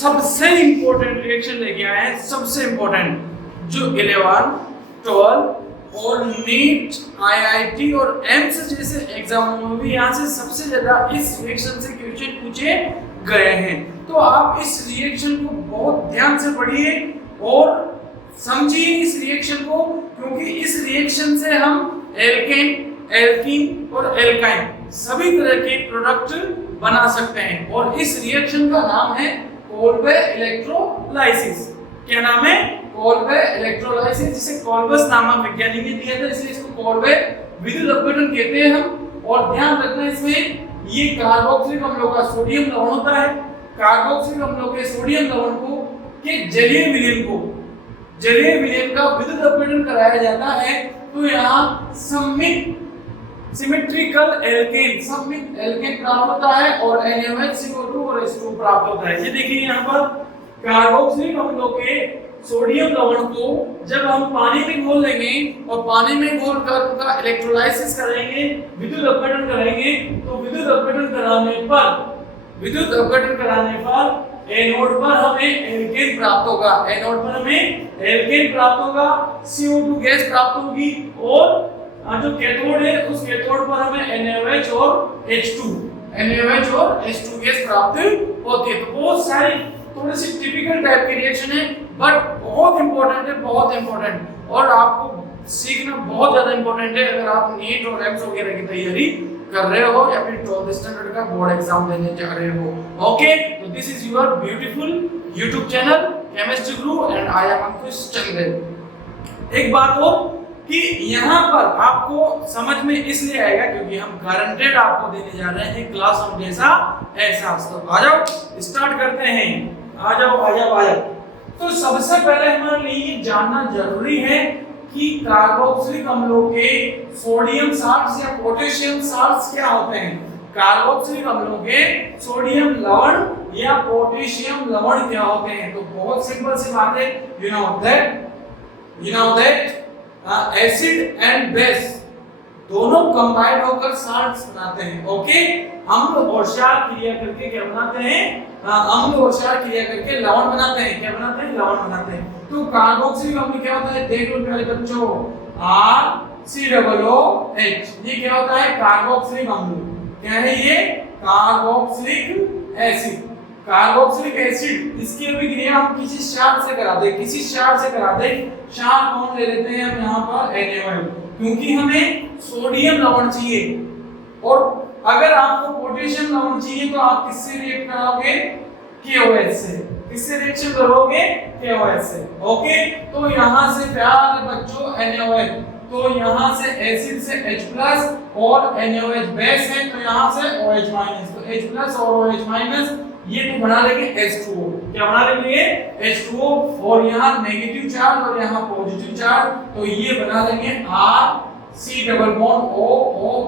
सबसे important reaction लेके आए हैं, सबसे इंपॉर्टेंट जो 11, 12 और नीट, आईआईटी और एम्स जैसे एग्जामों में भी यहाँ से सबसे ज्यादा इस रिएक्शन से क्वेश्चन पूछे गए हैं। तो आप इस रिएक्शन को बहुत ध्यान से पढ़िए और समझिए इस रिएक्शन को, क्योंकि इस रिएक्शन से हम एल्केन, एल्कीन और एल्काइन सभी तरह के प्रोडक्ट बना सकते हैं। और इस रिएक्शन का नाम है कोल्बे इलेक्ट्रोलाइसिस। क्या नाम है? कोल्बे इलेक्ट्रोलाइसिस, जिसे कोल्बस नामक वैज्ञानिक ने दिया था, इसलिए इसको कोल्बे विद्युत अपघटन कहते हैं हम। और ध्यान रखना इसमें ये कार्बोक्सिलिक अम्लों का सोडियम लवण होता है। कार्बोक्सिलिक अम्लों के सोडियम लवण को के जलीय विलयन का विद्युत अपघटन कराया जाता है। तो यहाँ सिमेट्रिकल एल्केन प्राप्त होता है और NaOH, CO2 और H2 प्राप्त होता है। ये देखिए यहाँ पर कार्बोक्सिलिक अम्लों के सोडियम लवण को जब हम पानी में घोल लेंगे और पानी में घोलकर उनका इलेक्ट्रोलाइसिस करेंगे, विद्युत अपघटन करेंगे, तो विद्युत अपघटन कराने पर एनोड पर हमें एल्केन प्राप्त होगा, CO2 गैस प्राप्त होगी और जो कैथोड है उस कैथोड पर हमें NaOH और H2 गैस प्राप्त होती है। तो बहुत सारी थोड़ी सी टिपिकल टाइप की रिएक्शन है, बट बहुत इंपॉर्टेंट और आपको सीखना बहुत ज्यादा इंपॉर्टेंट है अगर आप नीट और एम्स वगैरह की तैयारी कर रहे हो या फिर 12th स्टैंडर्ड का बोर्ड एग्जाम देने जा रहे हो। ओके, तो this is your beautiful YouTube channel chemistry Guru and I am अंकुश चंदेल। एक बात हो कि यहाँ पर आपको समझ में इसलिए आएगा क्योंकि हम गारंटेड आपको देने जा रहे हैं क्लासरूम जैसा एहसास। तो आ जाओ स्टार्ट करते हैं। आ जाओ। तो सबसे पहले हमारे लिए जानना जरूरी है कि कार्बोक्सिलिक अम्लों के सोडियम साल्ट्स या पोटेशियम साल्ट्स क्या होते हैं। कार्बोक्सिलिक अम्लों के सोडियम लवण या पोटेशियम लवण क्या होते हैं। तो बहुत सिंपल सी बात है, you know that acid and base दोनों कंबाइंड होकर साल्ट्स बनाते हैं। ओके, अम्ल और क्षार क्रिया करके क्या बनाते हैं? अम्ल और क्षार क्रिया करके लवण बनाते हैं। क्या बनाते हैं? लवण बनाते हैं। तो कार्बोक्सिलिक अम्ल क्या होता है? देख लो पहले बच्चों, RCOOH ये क्या होता है? कार्बोक्सिलिक अम्ल। क्या है ये? Carboxylic acid. कार्बोक्सिलिक एसिड इसकी अभिक्रिया हम किसी क्षार से करा दे। क्षार कौन ले लेते हैं हम यहाँ पर? NaOH, क्योंकि हमें सोडियम लवण चाहिए और अगर आपको पोटेशियम लवण चाहिए तो आप किससे रिएक्ट करोगे? KOH से। किससे रिएक्शन करोगे? KOH से। ओके, तो यहाँ से प्यारे बच्चों NaOH, तो यहाँ से एसिड से H+ और NaOH बेस है, तो यहाँ से OH-, तो H+ और OH- ये तो बना लेंगे H2O। क्या बना लेंगे? H2O, और यहाँ नेगेटिव चार्ज और यहाँ पॉजिटिव चार्ज, तो ये बना लेंगे RC डबल बॉन्ड O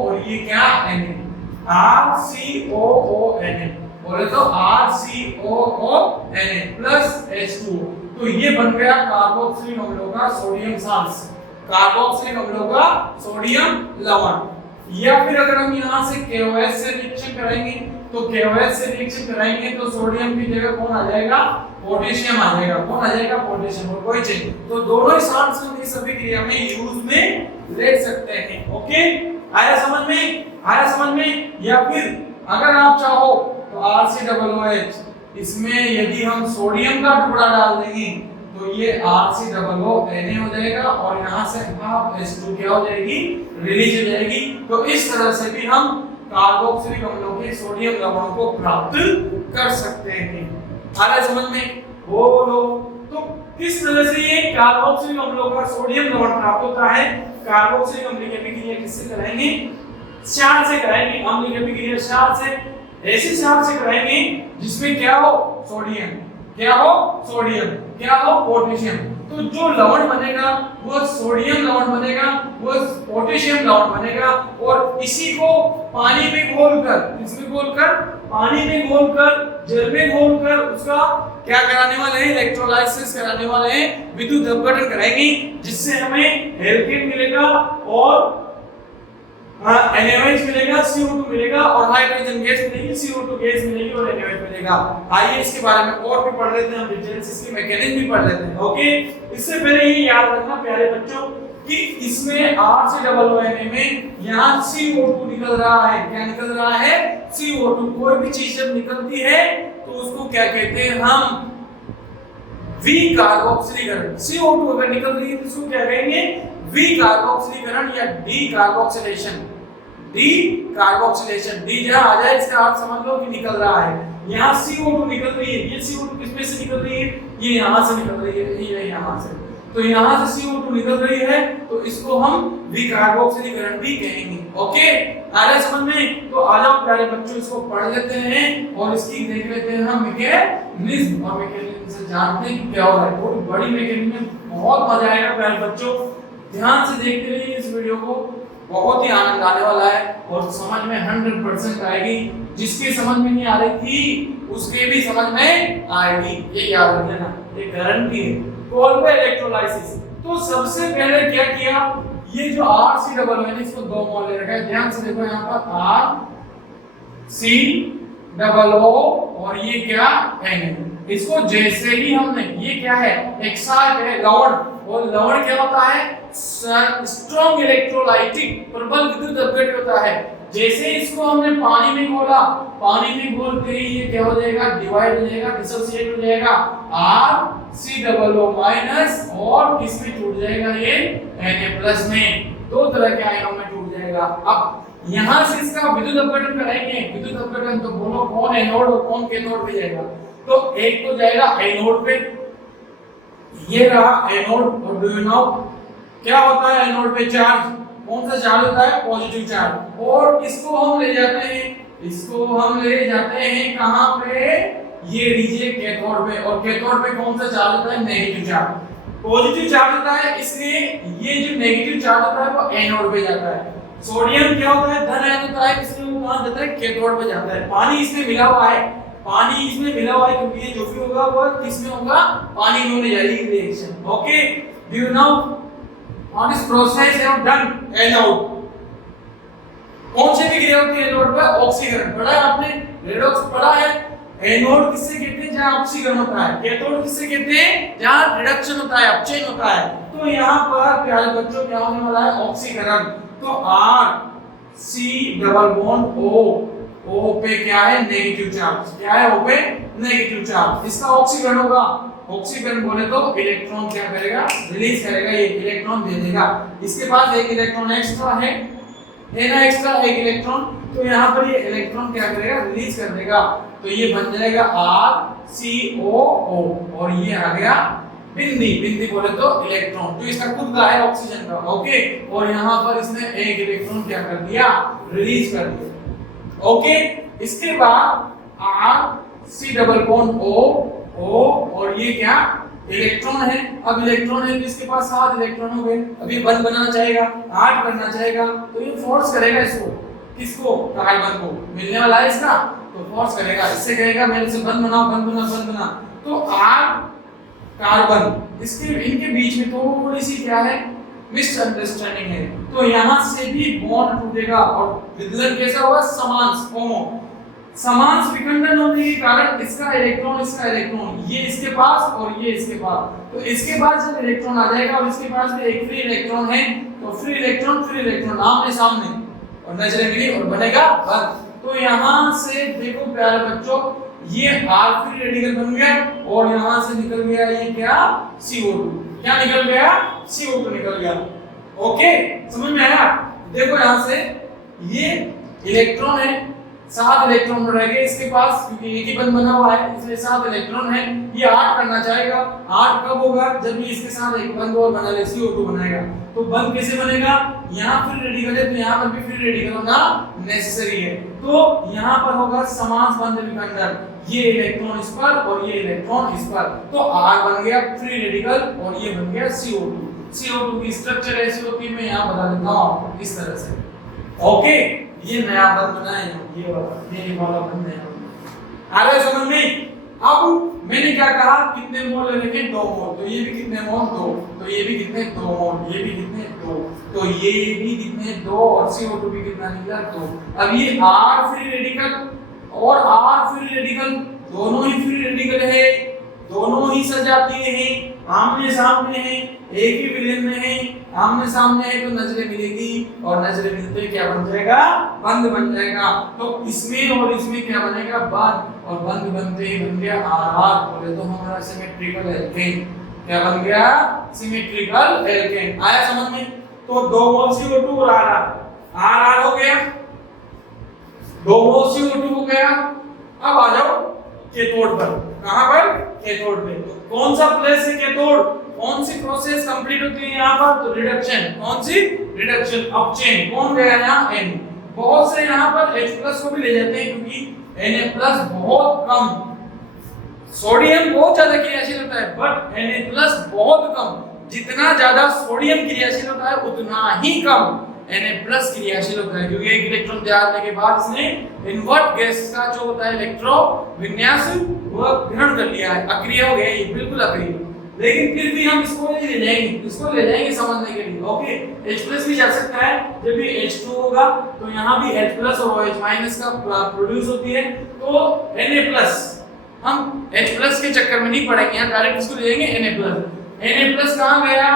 और ये क्या? Na। RCOONA बोले तो RCOONA प्लस H2O, तो ये बन गया कार्बोक्सिलिक अम्लों का सोडियम साल्ट्स, कार्बोक्सिलिक अम्लों का सोडियम लवण। या फिर अगर हम यहाँ से KOH से रिएक्शन कराएंगे तो सोडियम की जगह कौन आ जाएगा? पोटेशियम आ जाएगा। कौन आ जाएगा? पोटेशियम। और कोई चाहिए तो दोनों ही साल्ट्स हम इस अभिक्रिया में यूज में ले सकते हैं। ओके, आया समझ में? या फिर अगर आप चाहो तो RCOOH, इसमें यदि हम सोडियम का टुकड़ा डाल देंगे तो ये RCOONA हो जाएगा और यहाँ से हाफ H2 क्या हो जाएगी? रिलीज हो जाएगी। तो इस तरह से भी हम कार्बोक्सिलिक अम्लों के सोडियम लवण को प्राप्त कर सकते हैं। आ रहा है समझ में? बोलो। तो किस तरह से ये कार्बोक्सिलिक अम्लों का सोडियम लवण प्राप्त होता है? कार्बोक्सिलिक अम्ल की अभिक्रिया किससे कराएंगे? क्षार से कराएंगे। अम्ल की अभिक्रिया क्षार से, ऐसे क्षार से कराएंगे जिसमें क्या हो? सोडियम। क्या हो? पोटेशियम। तो जो लवण बनेगा वो सोडियम लवण बनेगा, वो पोटेशियम लवण बनेगा और इसी को पानी में घोलकर पानी में घोलकर जल में घोलकर उसका क्या कराने वाले हैं? इलेक्ट्रोलाइसिस कराने वाले हैं, विद्युत अपघटन कराएंगे, जिससे हमें एल्केन मिलेगा और NaOH मिलेगा, CO2 मिलेगा और हाइड्रोजन गैस मिलेगी, CO2 गैस मिलेगी और NaOH मिलेगा। आइए इसके बारे में और भी पढ़ लेते हैं, हम डिटेल्स इसकी मैकेनिज्म भी पढ़ लेते हैं। ओके, इससे पहले ये याद रखना प्यारे बच्चों कि इसमें RCOONA में यहाँ CO2 निकल रहा है। क्या निकल रहा है? CO2। कोई भी चीज जब निकलती है तो उसको क्या कहते हैं हम? कार्बोक्सिलीकरण। CO2 अगर निकल रही है तो उसको क्या कहेंगे? कार्बोक्सिलीकरण या कार्बोक्सिलेशन। कार्बोक्सिलेशन, डी जहां आ जाए इसका अर्थ समझ लो कि निकल रहा है। यहाँ CO2 निकल रही है, ये CO2 किसमें से निकल रही है? ये यहाँ से निकल रही है, ये यहाँ से। तो यहाँ से CO2 निकल रही है तो इसको हम कार्बोक्सिलीकरण भी कहेंगे। ओके, आ रहा है समझ में? तो आ जाओ प्यारे बच्चों, इसको पढ़ लेते हैं और इसकी देख लेते हैं हम मैकेनिज्म। और मैकेनिज्म से जानते हैं कि क्या हो रहा है। बहुत बड़ी मैकेनिज्म में बहुत मजा आएगा प्यारे बच्चों, ध्यान से देखते रहिए इस वीडियो को, बहुत ही आनंद आने वाला है और समझ में 100% आएगी। जिसकी समझ में नहीं आ रही थी उसके भी समझ में आएगी, ये याद रख लेना, ये गारंटी है। कोलबे इलेक्ट्रोलाइसिस, तो सबसे पहले क्या किया? ये जो RCOO इसको दो मोल ले रखा है, ध्यान से देखो यहाँ पर RCOO और ये क्या N। इसको जैसे ही हमने, ये क्या है? एक्साइड है, लवण। और लवण क्या होता है? स्ट्रॉन्ग इलेक्ट्रोलाइटिक, प्रबल विद्युत अपघट्य होता है। जैसे इसको हमने पानी में घोला, पानी में घोलते ही ये क्या हो जाएगा? डिवाइड हो जाएगा, डिसोसिएट हो जाएगा, RCOO माइनस और किसमें टूट जाएगा? ये Na+ में, दो तरह के आयनों में टूट जाएगा। अब यहां से इसका विद्युत अपघटन कराएंगे। विद्युत अपघटन तो बोलो कौन एनोड और कौन कैथोड पे जाएगा? तो एक तो जाएगा एनोड पे, ये रहा एनोड। और डू यू नो क्या होता है एनोड पे? चार्ज। कौन सा चार्ज होता है? Positive charge. और इसको हम ले जाते हैं कहां पे? ये लीजिए कैथोड पे। और कैथोड पे कौन सा चार्ज होता है? Negative charge. पॉजिटिव चार्ज होता है, इसलिए ये जो नेगेटिव चार्ज होता है वो एनोड पे जाता है। सोडियम क्या होता है? धन आयन होता है, इसलिए वो कहां जाता है? कैथोड पे जाता है। पानी इसमें मिला हुआ है, क्योंकि ये जो भी होगा वो किसमें होगा? पानी में होने जाएगी reaction. Okay, do you know on this process have done anode? कौन सी क्रिया होती है एनोड पर? ऑक्सीकरण। पढ़ा है आपने? रेडॉक्स पढ़ा है। एनोड किससे कहते हैं? जहां ऑक्सीकरण होता है। कैथोड किससे कहते हैं? जहां रिडक्शन होता है, अपचयन होता है। तो यहाँ पर प्यारे बच्चों क्या होने वाला है? ऑक्सीकरण। तो RC डबल बॉन्ड O पे क्या है? Negative charge. क्या है? O पे नेगेटिव चार्ज। इसका ऑक्सीकरण होगा। ऑक्सीकरण बोले तो इलेक्ट्रॉन क्या करेगा? रिलीज करेगा, ये इलेक्ट्रॉन दे देगा। इसके पास एक इलेक्ट्रॉन एक्स्ट्रा है ना, एक्स्ट्रा एक इलेक्ट्रॉन। तो यहाँ पर ये इलेक्ट्रॉन क्या करेगा? रिलीज कर देगा। तो ये बन जाएगा RCOO और ये आ गया बिंदी बोले तो इलेक्ट्रॉन। तो इसका खुद का है ऑक्सीजन का। ओके, और यहाँ पर इसने एक इलेक्ट्रॉन क्या कर दिया? रिलीज कर दिया। ओके, इसके बाद RC डबल बॉन्ड O और ये क्या? इलेक्ट्रॉन है। अब इलेक्ट्रॉन है तो इसके पास 7 इलेक्ट्रॉन हो गए। अभी बंद बनाना चाहेगा, 8 करना चाहेगा, तो ये फोर्स करेगा इसको। किसको? कार्बन को। मिलने वाला है इसका, तो फोर्स करेगा। इससे कहेगा मेरे से बंद बना। तो R कार्बन, इसके इनके बीच में थोड़ी सी क्या है? मिसअंडरस्टैंडिंग है। तो यहाँ से भी बॉन्ड टूटेगा और विदलन कैसा होगा? समान विखंडन होने के कारण इसका इलेक्ट्रॉन, ये इसके पास और ये इसके पास। तो इसके पास जब इलेक्ट्रॉन आ जाएगा और इसके पास भी एक फ्री इलेक्ट्रॉन है, तो फ्री इलेक्ट्रॉन आमने सामने और नजरें और बनेगा बंद। तो यहाँ से देखो प्यारे बच्चों, ये R फ्री रेडिकल बन गया और यहाँ से निकल गया ये क्या? CO2। क्या निकल गया? CO2 निकल गया। ओके, समझ में आया? देखो यहाँ से ये इलेक्ट्रॉन है, 7 इलेक्ट्रॉन रह गए इसके पास, क्योंकि एक ही बंद बना हुआ है इसलिए 7 इलेक्ट्रॉन है। ये 8 करना चाहेगा। 8 कब होगा? जब ये इसके साथ एक बंद और बना ले, CO2 बनाएगा। तो बंद कैसे बनेगा? यहाँ फ्री रेडिकल है तो यहाँ पर भी फ्री रेडिकल होना नेसेसरी है। तो यहाँ पर होगा समान बंध विखंडन, ये इलेक्ट्रॉन इस पर और ये इलेक्ट्रॉन इस पर। तो R बन गया फ्री रेडिकल और ये बन गया CO2। CO2 की स्ट्रक्चर ऐसी होती है, मैं यहाँ बता देता हूँ आपको इस तरह से। ओके, ये नया बंद बना है, ये वाला बंद है। आ रहा है समझ में? अब मैंने क्या क्या कहा, कितने मोल लेने के, 2 मोल, तो ये भी कितने मोल, 2, तो ये भी कितने, 2 मोल, ये भी कितने, 2, तो ये भी कितने, 2, और CO2 भी कितना निकला, 2। अब ये R फ्री रेडिकल और R फ्री रेडिकल दोनों ही फ्री रेडिकल है, दोनों ही सजातीय हैं, आमने सामने हैं, एक ही विलेन में है, आमने सामने है, तो नजरें मिलेगी और नजरें मिलते क्या बन जाएगा, बंद बन जाएगा। तो इसमें और इसमें क्या बनेगा, बंद, और बंद बनते ही बन गया RR, बोले तो हमारा सिमेट्रिकल एल्केन। क्या बन गया, सिमेट्रिकल एल्केन। आया समझ में? तो 2 मोल CO2 और RR हो गया, 2 मोल CO2 हो गया। अब आ जाओ कैथोड पर। कहां पर, कैथोड पे। तो कौन सा प्लेस है कैथोड, कौन सी प्रोसेस कंप्लीट होती है यहाँ पर, तो रिडक्शन। कौन सी, रिडक्शन अप चेन। कौन गया यहाँ, N। बहुत से यहाँ पर H+ को भी ले जाते हैं क्योंकि Na+ बहुत कम, सोडियम बहुत ज्यादा क्रियाशील होता है बट Na+ बहुत कम। जितना ज्यादा सोडियम क्रियाशील होता है उतना ही कम Na+ क्रियाशील होता है, क्योंकि एक इलेक्ट्रॉन त्यागने के बाद इसने इन्वर्ट गैस का जो होता है इलेक्ट्रो विन्यास वो ग्रहण कर लिया है, अक्रिय हो गया, ये बिल्कुल अक्रिय। लेकिन फिर भी हम इसको ले जाएंगे, इसको ले जाएंगे समझने के लिए। ओके, H+ भी जा सकता है, जब भी H2 होगा तो यहाँ भी H+ और OH- का प्रोड्यूस होती है, तो Na+, हम H+ के चक्कर में नहीं पड़ेंगे, यहाँ डायरेक्ट इसको ले जाएंगे Na+। कहाँ गया,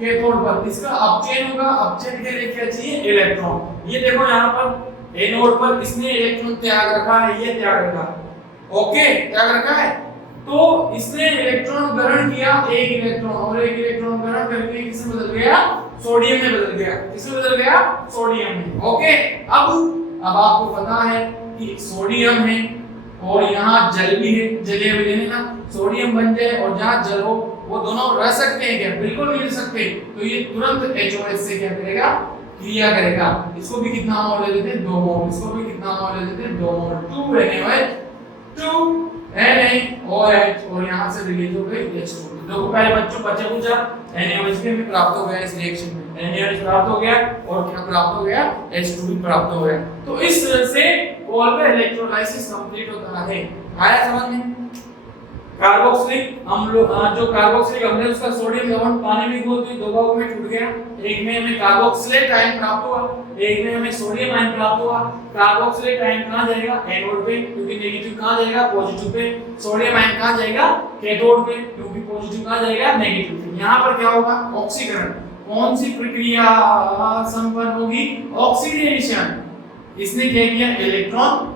कैथोड पर। इसका अपचेन होगा, अपचेन के लिए क्या चाहिए, इलेक्ट्रॉन। ये देखो यहाँ पर एनोड पर इसने इलेक्ट्रॉन त्याग रखा है, ये त्याग रखा, ओके, त्याग रखा है। तो इसने इलेक्ट्रॉन ग्रहण किया, एक इलेक्ट्रॉन, और एक इलेक्ट्रॉन ग्रहण करके किसमें बदल गया, सोडियम में बदल गया। किसमें बदल गया, सोडियम में। ओके, अब आपको पता है कि सोडियम है और यहाँ जल भी है, जलीय विलेन है ना, सोडियम बन जाए और जहाँ जल हो वो दोनों रह सकते हैं क्या, बिल्कुल नहीं रह सकते। तो ये तुरंत HOH से क्या करेगा, क्रिया करेगा। इसको भी कितना मोल ले लेते हैं, 2 मोल, इसको भी कितना मोल ले लेते हैं, 2 मोल, 2 NaOH, 2 NaOH, और यहाँ से रिलीज हो गई H2। देखो पहले बच्चों बच्चे पूछा NaOH भी प्राप्त हो गया इस रिएक्शन में, NaOH प्राप्त हो गया और क्या प्राप्त हो गया, H2 भी प्राप्त हो गया। तो इस तरह से ऑलवे इलेक्ट्रोलाइसिस कंप्लीट होता है। आया समझ में? कार्बोक्सिलिक हम लोग जो कार्बोक्सिलिक अम्ल है उसका सोडियम लवण पानी में घोल के 2 भागों में टूट गया, एक में हमें कार्बोक्सिलेट आयन प्राप्त हुआ, एक में हमें सोडियम आयन प्राप्त हुआ। कार्बोक्सिलेट आयन कहां जाएगा, एनोड पे, क्योंकि नेगेटिव कहां जाएगा, पॉजिटिव पे। सोडियम आयन कहां जाएगा, कैथोड पे, क्योंकि पॉजिटिव कहां जाएगा, नेगेटिव पे। यहां पर क्या होगा, ऑक्सीकरण। कौन सी प्रक्रिया संपन्न होगी, ऑक्सीडेशन। इसने क्या किया, इलेक्ट्रॉन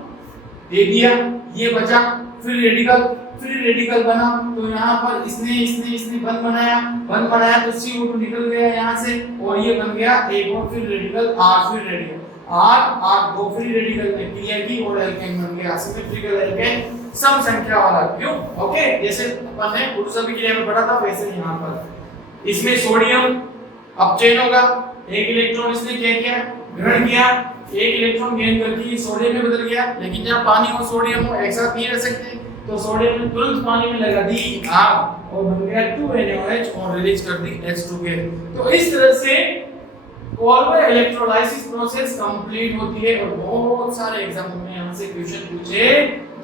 दे दिया, ये बचा फ्री रेडिकल बना, तो यहाँ पर इसने बंद बनाया तो CO2 निकल गया यहाँ से, और ये बन गया एक और free radical, R free radical, R 2 free radical ने क्रिया की और एल्केन बन गया, सिमेट्रिकल एल्केन, सम संख्या वाला। क्यों, ओके, जैसे अपन ने ऊर्जा क्रिया में पढ़ा था वैसे यहाँ पर इसमें सोडियम अपचयन होगा, एक इलेक्ट्रॉन इसने क्या किया, ग्रहण किया, एक इलेक्ट्रॉन गेन करके सोडियम में बदल गया। लेकिन जब पानी और सोडियम एक साथ नहीं रह सकते, तो सोडियम ने तुरंत पानी में लगा दी आग और बन गया 2 NaOH और रिलीज कर दी H2 गैस। तो इस तरह से ऑलवे इलेक्ट्रोलाइसिस प्रोसेस कंप्लीट होती है और बहुत सारे एग्जाम में यहां से क्वेश्चन पूछे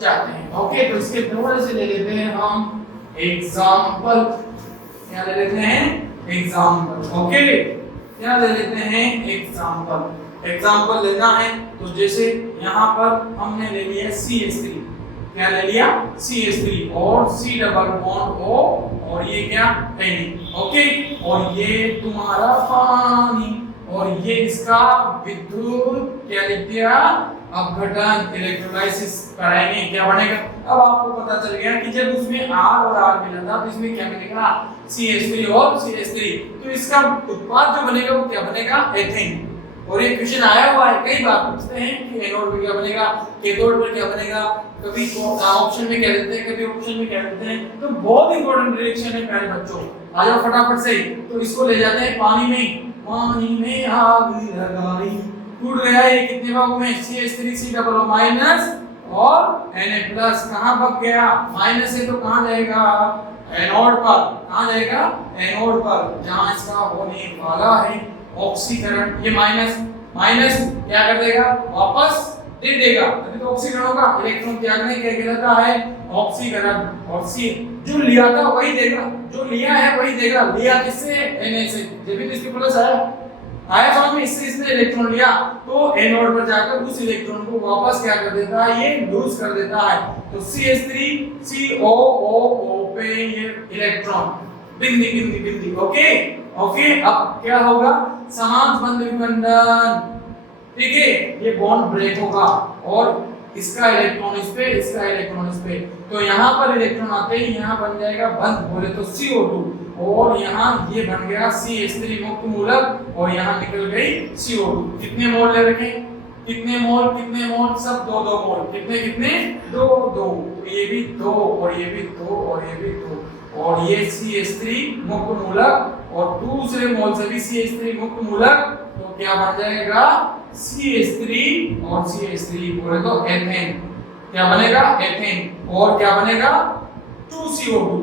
जाते हैं। ओके, तो इसके थोड़े से ले लेते हैं हम एग्जांपल। क्या ले लेते हैं, एग्जांपल। ओके, क्या ले लेते हैं, एग्जांपल लेना है। तो जैसे यहाँ पर हमने ले लिया CH3, क्या ले लिया, CH3 और C डबल बॉन्ड O और ये क्या, Na। ओके, और ये तुम्हारा पानी और ये इसका विद्युत क्या लिख दिया, अपघटन, इलेक्ट्रोलाइसिस कराएंगे, क्या बनेगा। अब आपको पता चल गया कि जब उसमें R और R मिला था तो इसमें क्या मिलेगा, CH3 और CH3। तो इसका उत्पाद जो बनेगा वो क्या बनेगा, एथेन। और ये क्वेश्चन आया हुआ है, कई बार पूछते हैं कि एनोड पर क्या बनेगा, कैथोड पर क्या बनेगा, कभी ऑप्शन में क्या देते हैं, कभी ऑप्शन में क्या देते हैं। तो बहुत इंपॉर्टेंट रिएक्शन है प्यारे बच्चों, आ जाओ फटाफट से। तो इसको ले जाते हैं पानी में आग लगाई, टूट गया ये कितने भागों में, CH3 C double O minus और Na+। कहां भाग गया, माइनस है तो कहां जाएगा, एनोड पर। कहां जाएगा, एनोड पर, जहां इसका होने वाला है ऑक्सीकरण। ये माइनस क्या कर देगा, वापस दे देगा, तभी तो ऑक्सीकरण होगा। इलेक्ट्रॉन त्यागने क्या कहलाता है? ऑक्सीकरण। और सी जो लिया था वही देगा, जो लिया है वही देगा। लिया किससे? Na से। जब भी तो इसके प्लस आया समझ में, इसने इलेक्ट्रॉन लिया तो एनोड पर जाकर उस इलेक्ट्रॉन को वापस क्या कर देता है? ये लूज कर देता है। तो CH3 COOO पे ये इलेक्ट्रॉन बिंदी बिंदी बिंदी। ओके ओके, अब क्या होगा? समांतर बंध विखंडन। ठीक है, ये बॉन्ड ब्रेक होगा और इसका इलेक्ट्रॉन इस पे, इसका इलेक्ट्रॉन इस पे, तो यहाँ पर इलेक्ट्रॉन आते ही यहाँ बन जाएगा बंध, बोले तो CO2, और यहाँ ये बन गया CH3 मुक्त मूलक, और यहाँ निकल गई CO2। कितने मोल ले रखे? कितने मोल? कितने मोल? सब 2-2 मोल। कितने कितने? 2-2। तो ये भी 2 और ये भी 2 और ये भी 2, और ये CH3 मुक्त मूलक और दूसरे मोल से भी CH3 मुक्त मूलक, तो क्या बन जाएगा? CH3 और CH3 बोले तो एथेन। क्या बनेगा? एथेन। और क्या बनेगा? 2CO2।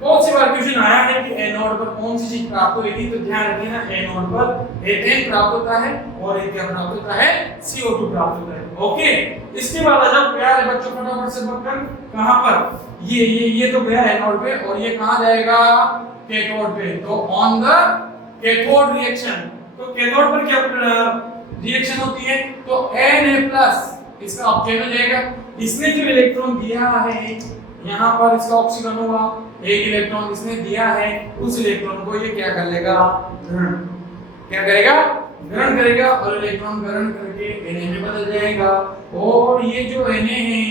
बहुत सी बार क्वेश्चन आया है कि एनोड पर कौन सी चीज प्राप्त होगी, तो ध्यान रखिए ना, एनोड पर एथेन प्राप्त होता है और एक क्या प्राप्त होता है? CO2 प्राप्त होता है। ओके, इसके बाद आ जाओ प्यारे बच्चों, फटाफट से पकड़, कहां पर? ये तो गया एनोड पे, और ये कहां जाएगा? कैथोड पे। तो ऑन द कैथोड रिएक्शन, तो कैथोड पर क्या रिएक्शन होती है? तो Na+ इसका ऑक्टेन हो जाएगा। इसने जो इलेक्ट्रॉन दिया है यहाँ पर, इसका ऑक्सीकरण होगा। एक इलेक्ट्रॉन इसने दिया है, उस इलेक्ट्रॉन को ये क्या कर लेगा? ग्रहण। क्या करेगा? ग्रहण करेगा, और इलेक्ट्रॉन ग्रहण करके Na में बदल जाएगा। और ये जो Na है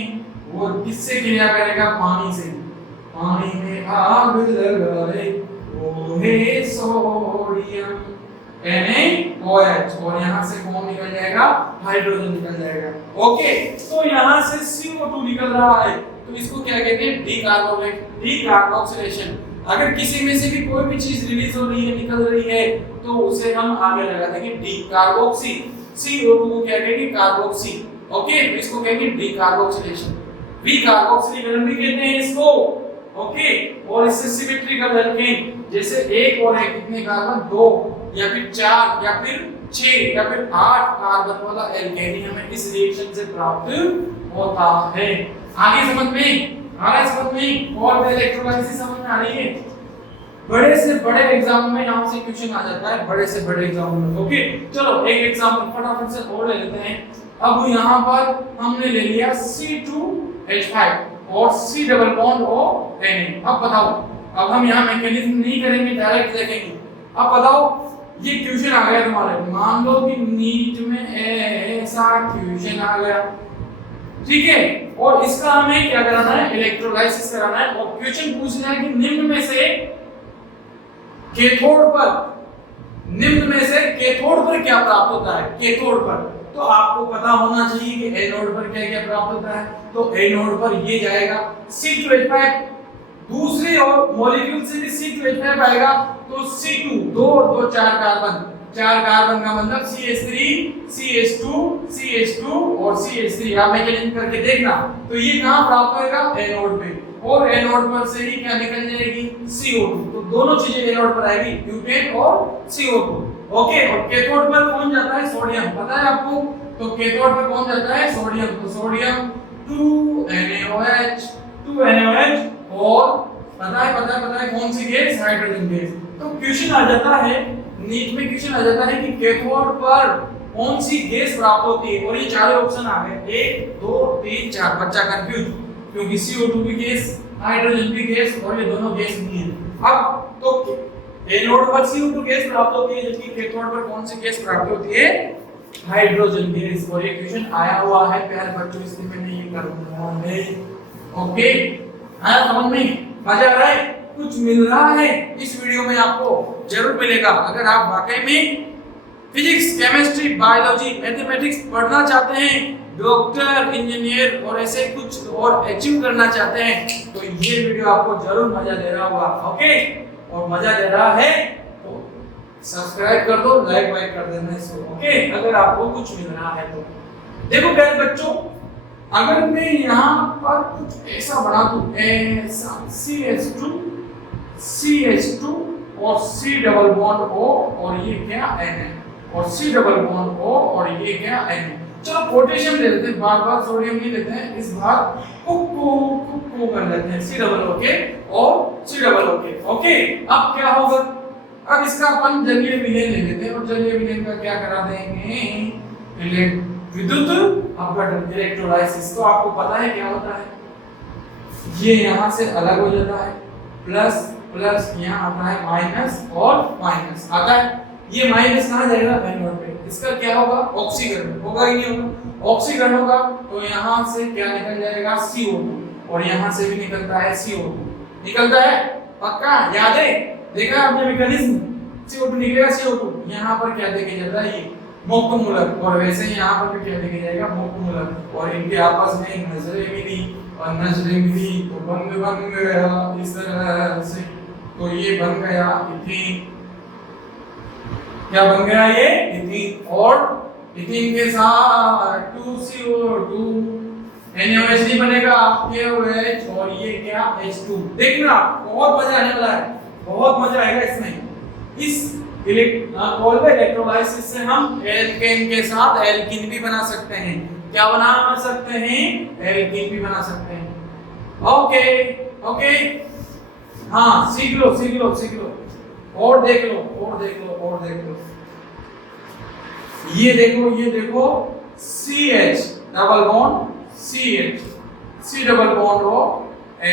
वो किससे क्रिया करेगा? पानी से। पानी में आग लगाए वो है सोडियम NaOH, और यहाँ से कौन निकल जाएगा? हाइड्रोजन निकल जाएगा। ओके, तो यहाँ से CO2 निकल रहा है, तो इसको क्या कहते हैं? डीकार्बोक्सिलेशन। अगर किसी में से भी कोई भी चीज रिलीज हो रही है, निकल रही है, तो उसे हम आगे लगा देंगे डीकार्बोक्सी। CO2 को क्या कहेंगे? कार्बोक्सी। ओके, तो इसको कहेंगे डीकार्बोक्सिलेशन। कार्बोक्सिलीकरण भी कहते हैं इसको। ओके, और इससे सिमेट्रिकल एल्केन, जैसे एक और एक कितने कार्बन? 2 या फिर 4 या फिर 6 या फिर 8 कार्बन वाला एल्केन हमें इस रिएक्शन से प्राप्त होता है। आगे समझ में आ रहा है? समझ में? और इलेक्ट्रोलाइसिस समझ में आ रही है? बड़े से बड़े एग्जाम में यहाँ से क्वेश्चन आ जाता है, बड़े से बड़े एग्जाम में। ओके, चलो एक एग्जांपल फटाफट से और ले लेते हैं। अब यहाँ पर हमने ले लिया C2H5 और C double bond O Na। अब बताओ, अब हम यहाँ मैकेनिज्म नहीं करेंगे, डायरेक्ट देखेंगे। अब बताओ, ये क्वेश्चन आ गया तुम्हारे, मान लो कि नीट में ऐसा क्वेश्चन आ गया, ठीक है, और इसका हमें क्या कराना है? इलेक्ट्रोलाइसिस कराना है। और क्वेश्चन पूछ रहा है कि निम्न में से कैथोड पर क्या प्राप्त होता है? कैथोड पर तो आपको पता होना चाहिए कि एनोड पर क्या क्या प्राप्त होता है। तो एनोड पर ये जाएगा C2H5, दूसरे और मॉलिक्यूल से भी C2H5 आएगा, तो C2 2 और 2 4 कार्बन, 4 कार्बन का मतलब CH3 CH2 और CH3। आप मैकेनिज्म करके देखना। तो ये कहां प्राप्त होगा? एनोड पे, और एनोड पर से ही क्या निकल जाएगी? CO2। तो दोनों चीजें एनोड पर आएगी, ब्यूटेन और CO2। ओके, और कैथोड पर कौन जाता है? सोडियम। पता है आपको? तो कैथोड पर कौन जाता है? सोडियम। तो सोडियम 2NaOH और पता है कौन सी गैस? Hydrogen gas. तो क्वेश्चन आ जाता है, नीट में क्वेश्चन आ जाता है कि कैथोड पर कौन सी गैस प्राप्त होती है, और ये चारों ऑप्शन आ गए 1 2 3 4। बच्चा कंफ्यूज, क्योंकि CO2 भी गैस, हाइड्रोजन भी गैस, और ये दोनों गैस नहीं है। अब तो एनोड पर CO2 गैस प्राप्त होती है, जबकि कैथोड पर कौन सी गैस प्राप्त होती है? Hydrogen gas. और ये क्वेश्चन आया हुआ है प्यारे बच्चों, इसलिए मैंने ये कर दिया है। ओके, आया समझ में? मजा आ रहा है? कुछ मिल रहा है इस वीडियो में? आपको जरूर मिलेगा। अगर आप वाकई में फिजिक्स, केमिस्ट्री, बायोलॉजी, मैथमेटिक्स पढ़ना चाहते हैं, डॉक्टर, इंजीनियर और ऐसे कुछ और अचीव करना चाहते हैं, तो ये वीडियो आपको जरूर मजा दे रहा होगा। ओके, और मजा दे रहा है तो सब्सक्राइब कर दो, लाइक वाइक कर देना इसको। ओके, अगर आपको कुछ मिल रहा है तो। देखो प्यारे बच्चों, अगर मैं यहाँ पर कुछ ऐसा बना दूं, ऐसा CH2 और C डबल बॉन्ड O, और ये क्या Na, और C डबल बॉन्ड O और ये क्या Na, चलो पोटेशियम ले लेते हैं, बार बार सोडियम नहीं लेते हैं, इस बार कुक्कू कर लेते हैं, सी डबल ओके और सी डबल ओके। ओके, अब क्या होगा, अब इसका अपन जलीय विलयन ले लेते हैं और जलीय विलयन का क्या करा देंगे, विद्युत अपघटन, इलेक्ट्रोलाइसिस। तो आपको पता है क्या होता है, ये यहां से अलग हो जाता है, प्लस प्लस यहाँ आता है माइनस और माइनस आता है, ये माइनस कहाँ जाएगा एनोड पे, इसका क्या होगा ऑक्सीकरण होगा ही नहीं होगा, ऑक्सीकरण होगा तो यहाँ से क्या निकल जाएगा CO2 और यहाँ से भी निकलता है CO2 निकलता है, पक्का याद है, देखा आपने मैकेनिज्म, CO2 निकलेगा, CO2 यहाँ पर क्या देखे जाता है ये मुक्त मूलक, और वैसे यहाँ पर भी क्या देखे जाएगा मुक्त मूलक, और इनके आपस में नजरें मिली और नजरें मिली तो बन गया इस तरह से, तो ये बन गया इथीन, क्या बन गया ये इथीन, और इथीन के साथ 2CO2 NaOH नहीं बनेगा, KOH और ये क्या H2। देखना बहुत मजा आने वाला है, बहुत मजा आएगा इसमें। इस इलेक्ट्रोलाइसिस से हम एल्केन के साथ एल्कीन भी बना सकते हैं, क्या बना सकते हैं, एल्कीन भी बना सकते हैं। ओके ओके, हाँ सीख लो सीख लो सीख लो, और देख लो और देख लो और देख लो, ये देखो CH double bond CH, C double bond हो Na,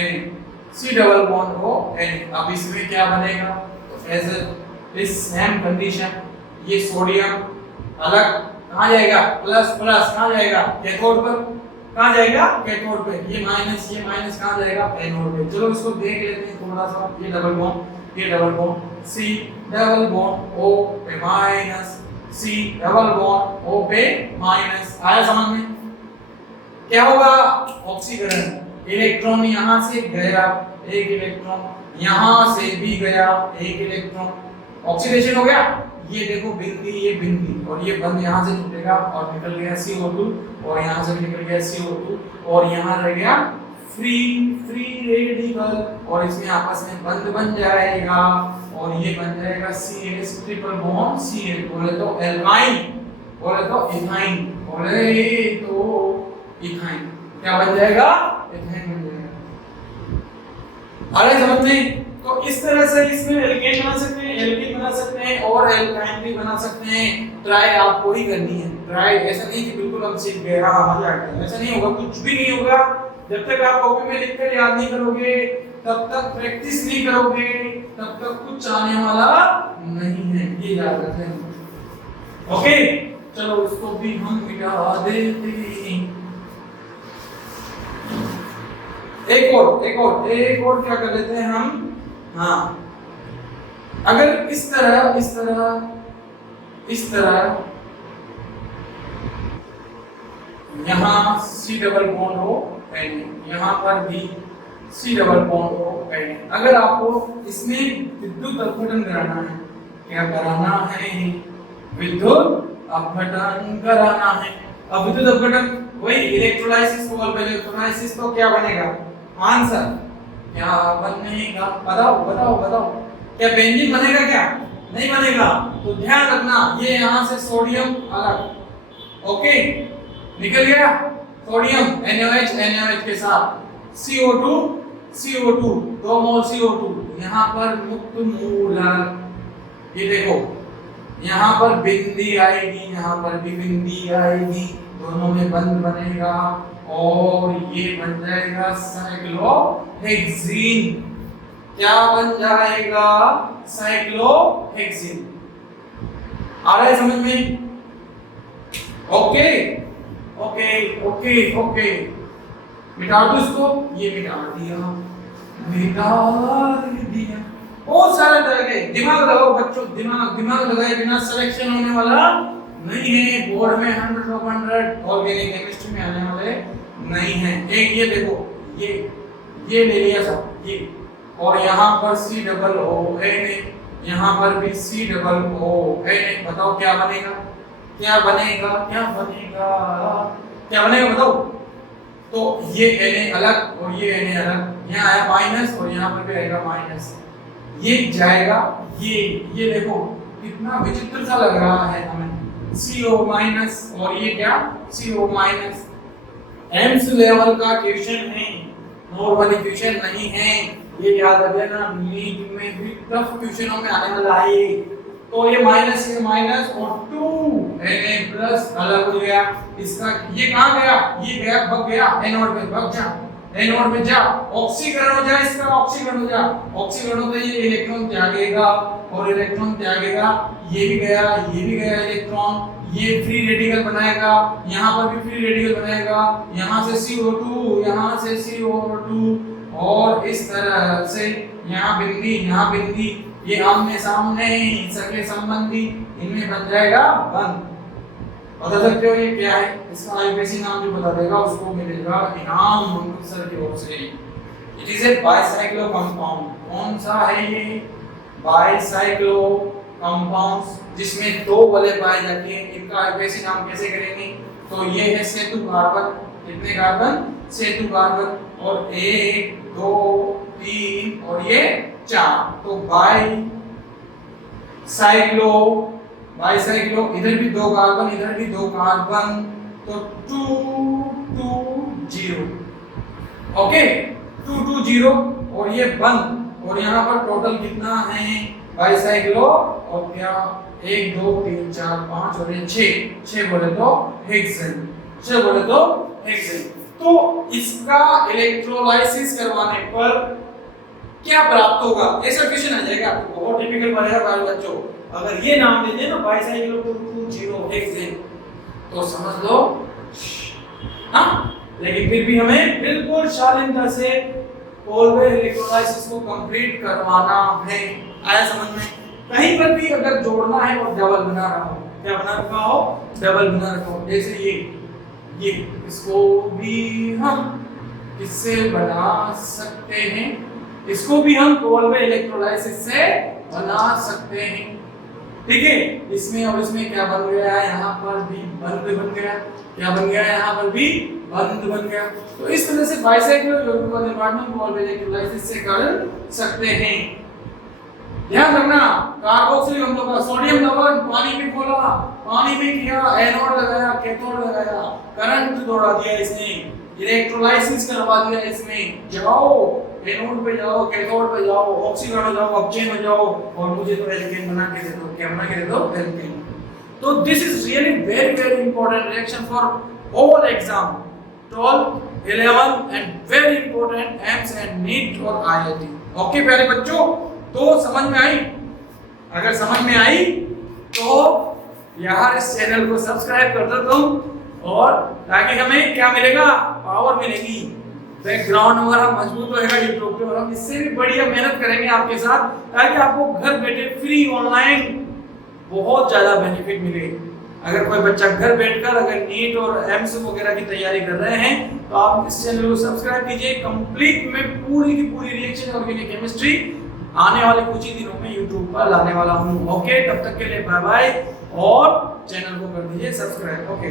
C डबल बॉन्ड हो Na। अब इसमें क्या बनेगा, तो एज इस सेम कंडीशन, ये सोडियम अलग कहाँ जाएगा, प्लस प्लस कहाँ जाएगा कैथोड पर, कहाँ जाएगा कैथोड पे, ये माइनस कहाँ जाएगा एनोड पे। चलो इसको देख लेते हैं थोड़ा सा, ये double bond C double bond O पे minus, C double bond O पे माइनस, आया समझ में, क्या होगा ऑक्सीकरण, इलेक्ट्रॉन यहां से गया एक इलेक्ट्रॉन, यहां से भी गया एक इलेक्ट्रॉन, ऑक्सीडेशन हो गया, ये देखो बिंदी, ये बिंदी, और ये बंद यहां से टूटेगा और निकल गया CO2, और यहां से भी निकल गया CO2, और यहां रह गया फ्री रेडिकल, और इसमें आपस में बंद बन जाएगा और ये बन जाएगा CH ट्रिपल बॉन्ड Cl, बोले तो एल्काइन, बोले तो इथाइन, बोले तो इथाइन, क्या बन जाएगा इथाइन बन जाएगा। अरे समझ में, तो इस तरह से इसमें एल्केन बना सकते हैं, एल्कीन बना सकते हैं और एल्काइन भी बना सकते हैं। ट्राई आपको ही करनी है, ट्राई, ऐसा नहीं कि बिल्कुल हम सीख गए हाँ मजा आ गया, ऐसा नहीं होगा, कुछ भी नहीं होगा जब तक आप कॉपी में लिखकर याद नहीं करोगे, तब तक प्रैक्टिस नहीं करोगे, तब तक कुछ आने वाला नहीं है, ये याद रखें। ओके, चलो इसको भी हम मिटा देते हैं। एक और क्या कर लेते हैं हम, हाँ अगर इस तरह यहाँ C डबल बॉन्ड हो, यहाँ पर भी C डबल बॉन्ड हो, अगर आपको इसमें विद्युत अपघटन कराना है, क्या कराना है, विद्युत अपघटन कराना है। अब विद्युत अपघटन वही इलेक्ट्रोलाइसिस को, इलेक्ट्रोलाइसिस तो क्या बनेगा, आंसर क्या बनेगा, बताओ, क्या बेंजीन बनेगा, क्या नहीं बनेगा, तो ध्यान रखना, ये यहाँ से सोडियम अलग, ओके निकल गया सोडियम NaOH के साथ CO2 2 मोल CO2, यहाँ पर मुक्त मूलक, ये देखो यहाँ पर बिंदी आएगी, यहाँ पर भी बिंदी आएगी, दोनों में बंद बनेगा और ये बन जाएगा साइक्लोहेक्सीन, क्या बन जाएगा, साइक्लोहेक्सीन। आ रहा है समझ में, ओके मिटा दो इसको, ये मिटा दिया। बहुत सारे तरह के, दिमाग लगाओ बच्चों, दिमाग लगाए बिना सिलेक्शन होने वाला नहीं है, बोर्ड में 100 ऑफ 100 ऑर्गेनिक केमिस्ट्री में आने वाले नहीं है। एक ये देखो, ये ले लिया सब ये, और यहाँ पर C डबल O Na, यहाँ पर भी C डबल O Na, बताओ क्या बनेगा बताओ। तो ये Na अलग और ये Na अलग, यहाँ आया माइनस और यहाँ पर भी आएगा माइनस, ये जाएगा, ये देखो कितना विचित्र सा लग रहा है हमें, CO माइनस, और ये क्या CO माइनस। एम्स लेवल का क्वेश्चन है, नॉर्मल क्वेश्चन नहीं है, ये याद रख लेना, नीट में भी टफ क्वेश्चनों में आने वाला है। तो ये माइनस और 2 Na प्लस अलग हो गया, इसका ये कहां गया, ये गया भाग गया एनोड में, भाग जा एनोड में जा, ऑक्सीकरण हो जा, इसका ऑक्सीकरण हो जा, ऑक्सीकरण होते ही ये इलेक्ट्रॉन त्यागेगा और इलेक्ट्रॉन त्यागेगा, ये भी गया इलेक्ट्रॉन, ये फ्री रेडिकल बनाएगा, यहाँ पर भी फ्री रेडिकल बनाएगा, यहाँ से CO2, यहाँ से CO2, और इस तरह से यहाँ बिंदी, ये आमने सामने सगे संबंधी, इनमें बन जाएगा बंद। बता सकते हो ये क्या है, इसका आईयूपीएसी नाम जो बता देगा उसको मिलेगा इनाम मंगल सर की ओर से। It is a bicyclo compound. कौन सा है ये बाइसाइक्लो कंपाउंड्स, जिसमें 2 वले पाए जाते हैं। इनका आईयूपीएसी नाम कैसे करेंगे, तो ये है सेतु कार्बन, कितने कार्बन, सेतु कार्बन, और 1 2 3 और ये 4, तो बाइसाइक्लो, इधर भी 2 कार्बन, इधर भी 2 कार्बन, तो 2 2 0, ओके 2 2 0, और ये बंद, और यहाँ पर टोटल कितना है बाइसाइक्लो, और क्या 1 2 3 4 5 और ये 6 बोले तो हेक्सेन, 6 बोले तो हेक्सेन। तो इसका इलेक्ट्रोलाइसिस करवाने पर क्या प्राप्त होगा, ऐसा क्वेश्चन आ जाएगा आपको, बहुत टिपिकल पड़ेगा बाल बच्चों। अगर ये नाम दे दें ना बाइसाइक्लो 220 हेक्सेन, तो समझ लो हाँ, लेकिन फिर भी हमें बिल्कुल शालीनता से कोलवे इलेक्ट्रोलाइसिस को कंप्लीट करवाना है। आया समझ में? कहीं पर भी अगर जोड़ना है और डबल बना रहा हो, क्या बना रखा हो, डबल बना रखा हो, जैसे ये इसको भी हम किससे बना सकते हैं, इसको भी हम कोलवे इलेक्ट्रोलाइसिस से बना सकते हैं, ठीक है। इसमें और इसमें क्या बन गया है, यहाँ पर भी बंद बन गया, क्या बन गया, यहाँ पर भी बंद बन गया। तो इस तरह से बाइसाइक्लो यौगिक का निर्माण हम कोलवे इलेक्ट्रोलाइसिस से कर सकते हैं। ध्यान रखना, कार्बोक्सिलिक अम्लों का सोडियम लवण पानी में खोला, पानी में किया, एनोड लगाया, कैथोड लगाया, करंट दौड़ा दिया इसने, इलेक्ट्रोलाइसिस करवा दिया इसमें, जाओ एनोड पे जाओ, कैथोड पे जाओ, ऑक्सीकरण हो जाओ, ऑक्सीजन हो जाओ, और मुझे तो एल्केन बना के दे दो, क्या बना के दे दो, एल्केन। तो this is really very important reaction for all exam 12 11 and very important AIIMS and NEET और आईआईटी। ओके प्यारे बच्चों, तो समझ में आई? अगर समझ में आई तो यार इस चैनल को सब्सक्राइब कर दो तुम, और ताकि हमें क्या मिलेगा, पावर मिलेगी, बैकग्राउंड हमारा मजबूत होगा यूट्यूब पे, और हम इससे भी बढ़िया मेहनत करेंगे आपके साथ, ताकि आपको घर बैठे फ्री ऑनलाइन बहुत ज्यादा बेनिफिट मिले। अगर कोई बच्चा घर बैठकर अगर नीट और एम्स वगैरह की तैयारी कर रहे हैं, तो आप इस चैनल को सब्सक्राइब कीजिए। कंप्लीट में पूरी की पूरी रिएक्शन ऑर्गेनिक केमिस्ट्री आने वाले कुछ ही दिनों में यूट्यूब पर लाने वाला हूँ। ओके, तब तक के लिए बाय बाय, और चैनल को कर दीजिए सब्सक्राइब। ओके।